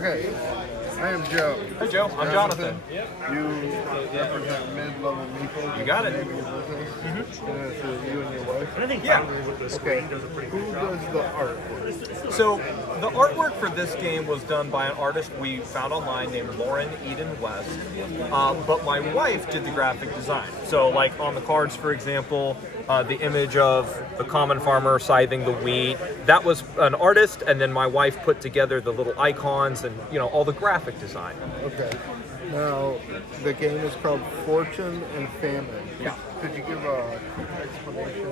Okay, I am Joe. Hey Joe, I'm Jonathan. You represent Mid Level Meeple. You got it. And it's you and your wife. Yeah. Okay. Who does the artwork? So the artwork for this game was done by an artist we found online named Lauren Eden West. But my wife did the graphic design. So like on the cards, for example, the image of the common farmer scything the wheat, that was an artist, and then my wife put together the little icons and all the graphic design. Okay. Now, the game is called Fortune and Famine. Yeah. Could you give a quick explanation?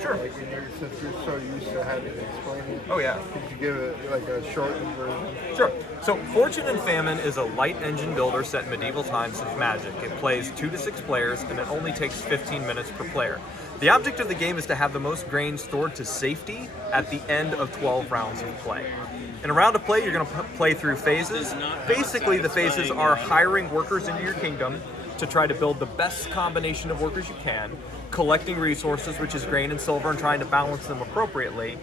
Sure. Like, since you're so used to having to explain it. Oh yeah. Could you give it like a shortened version? Sure. So Fortune and Famine is a light engine builder set in medieval times with magic. It plays 2 to 6 players, and it only takes 15 minutes per player. The object of the game is to have the most grain stored to safety at the end of 12 rounds of play. In a round of play, you're going to play through phases. Basically, the phases are hiring workers into your kingdom to try to build the best combination of workers you can, collecting resources, which is grain and silver, and trying to balance them appropriately,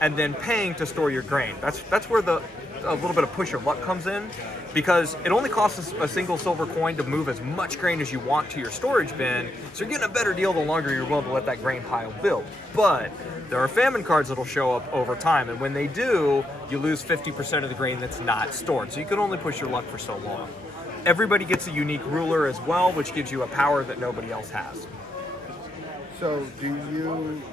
and then paying to store your grain. That's where a little bit of push your luck comes in, because it only costs a single silver coin to move as much grain as you want to your storage bin, so you're getting a better deal the longer you're willing to let that grain pile build. But there are famine cards that'll show up over time, and when they do, you lose 50% of the grain that's not stored, so you can only push your luck for so long. Everybody gets a unique ruler as well, which gives you a power that nobody else has. So,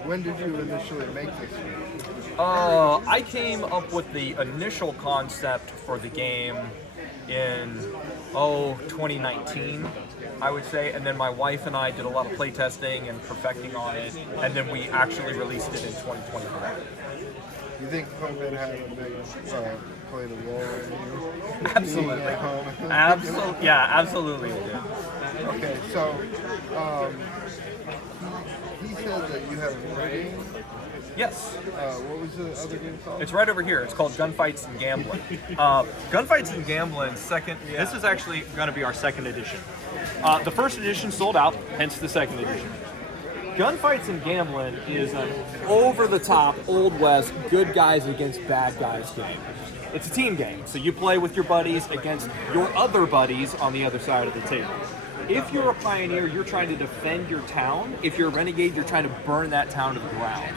when did you initially make this game? I came up with the initial concept for the game in 2019, I would say, and then my wife and I did a lot of playtesting and perfecting on it, and then we actually released it in 2021. You think COVID had a big played a role in you? Absolutely. Absolutely. Yeah, absolutely it did. Okay, so he said that you have a game. Yes. What was the other game called? It's right over here. It's called Gunfights and Gamblin. Gunfights and Gamblin, this is actually going to be our second edition. The first edition sold out, hence the second edition. Gunfights and Gamblin is an over-the-top, Old West, good guys against bad guys game. It's a team game, so you play with your buddies against your other buddies on the other side of the table. If you're a pioneer, you're trying to defend your town. If you're a renegade, you're trying to burn that town to the ground.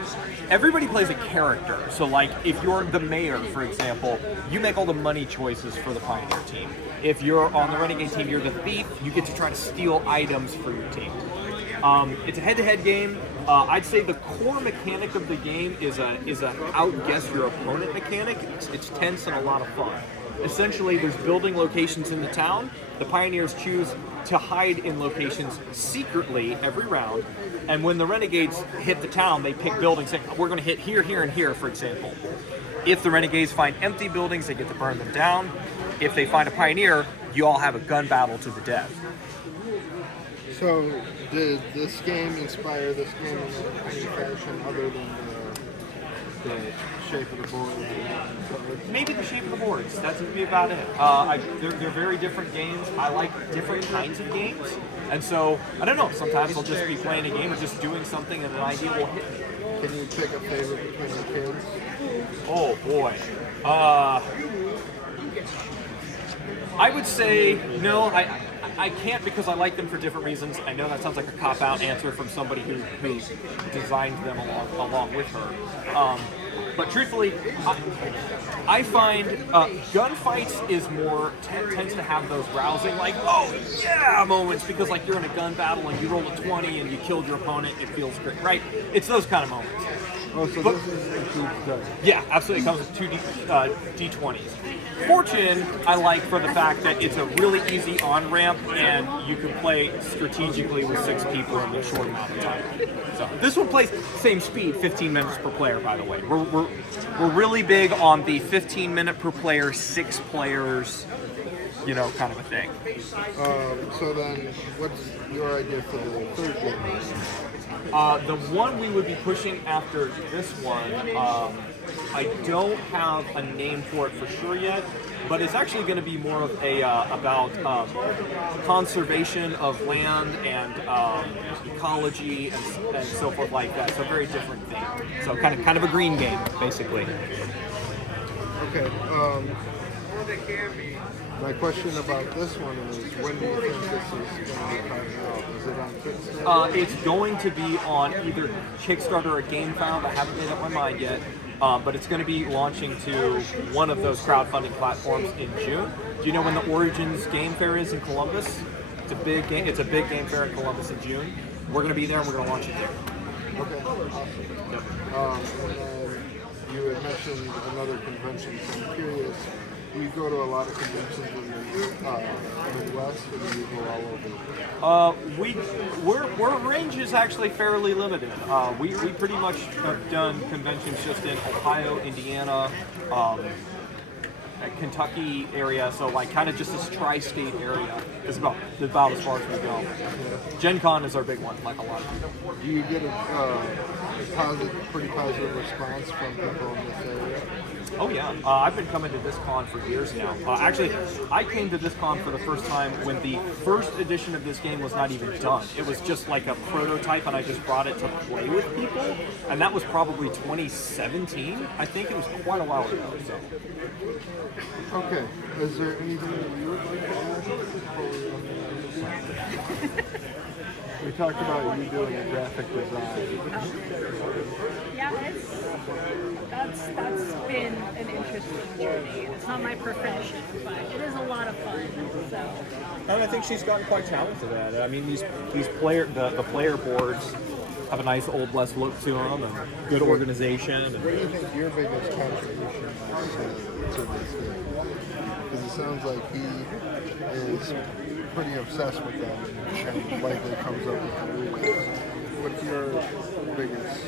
Everybody plays a character. So like if you're the mayor, for example, you make all the money choices for the pioneer team. If you're on the renegade team, you're the thief, you get to try to steal items for your team. It's a head-to-head game. I'd say the core mechanic of the game is a outguess your opponent mechanic. It's tense and a lot of fun. Essentially, there's building locations in the town. The pioneers choose to hide in locations secretly every round, and when the renegades hit the town, they pick buildings saying, we're going to hit here, here, and here, for example. If the renegades find empty buildings, they get to burn them down. If they find a pioneer, you all have a gun battle to the death. So, did this game inspire this game in any fashion other than the shape of the board? Maybe the shape of the boards. That's going to be about it. They're very different games. I like different kinds of games. And so, I don't know, sometimes I'll just be playing a game or just doing something and an idea will hit me. Can you pick a favorite between the kids? Oh, boy. I would say, no, I can't because I like them for different reasons. I know that sounds like a cop-out answer from somebody who designed them along with her. But truthfully, I find Gunfights is tends to have those rousing, like, oh yeah moments, because like you're in a gun battle and you roll a 20 and you killed your opponent, it feels great, right? It's those kind of moments. Oh, so this is yeah, absolutely. It comes with 2 D20s. Fortune, I like for the fact that it's a really easy on-ramp and you can play strategically with 6 people in a short amount of time. So this one plays same speed, 15 minutes per player, by the way. We're really big on the 15 minute per player, 6 players, kind of a thing. So then, what's your idea for the third game? The one we would be pushing after this one, I don't have a name for it for sure yet, but it's actually going to be more of about conservation of land and ecology and so forth like that. So a very different thing. So kind of a green game, basically. Okay. My question about this one is, when do you think this is going to be coming out? Is it on Kickstarter? It's going to be on either Kickstarter or GameFound. I haven't made up my mind yet, but it's going to be launching to one of those crowdfunding platforms in June. Do you know when the Origins Game Fair is in Columbus? It's a big game. It's a big game fair in Columbus in June. We're going to be there, and we're going to launch it there. Okay, awesome. Yep. And then you had mentioned another convention, so I'm curious. You go to a lot of conventions in the Midwest, or do you go all over? Our range is actually fairly limited. We pretty much have done conventions just in Ohio, Indiana, Kentucky area, so like kind of just this tri-state area is about as far as we go. Gen Con is our big one, like a lot of people. Do you get a pretty positive response from people in this area? Oh yeah, I've been coming to this con for years now. Actually, I came to this con for the first time when the first edition of this game was not even done. It was just like a prototype, and I just brought it to play with people, and that was probably 2017. I think it was quite a while ago. So. Okay, is there anything that you would like to add before we We talked about you doing a graphic design. Yeah, that's been an interesting journey. It's not my profession, but it is a lot of fun. So. And I think she's gotten quite talented at it. I mean, the player boards have a nice old West look to them, and good organization. What do you think your biggest contribution is to this game? Because it sounds like he is pretty obsessed with them and likely comes up with the rules. What's your biggest?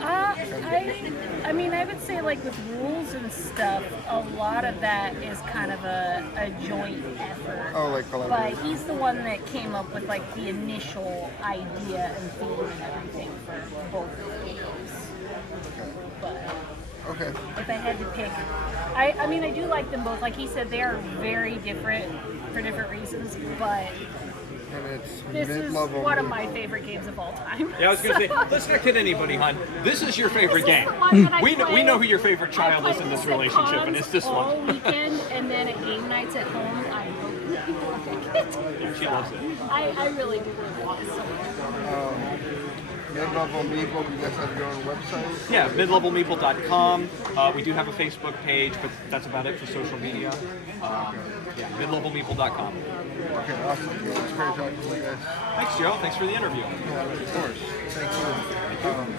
I mean, I would say like with rules and stuff, a lot of that is kind of a joint effort. Oh, like collaboration. But he's the one that came up with like the initial idea and theme and everything for both of the games. But Okay. if I had to pick, I mean, I do like them both. Like he said, they are very different for different reasons, but And it's this is mid-level. one of my favorite games of all time. Yeah, I was going to say, let's not kid anybody, hon. This is your favorite This is game. the one that I We play. know who your favorite child I is in this relationship, and it's this all one. weekend, and then at game nights at home, I hope people pick it. Yeah, she loves it. I really do love it so much. Mid Level Meeple, you guys have your own website? Yeah, midlevelmeeple.com. We do have a Facebook page, but that's about it for social media. Yeah, midlevelmeeple.com. Okay, awesome. Well, it's great talking to you guys. Thanks, Joe. Thanks for the interview. Yeah, of course. Thank you.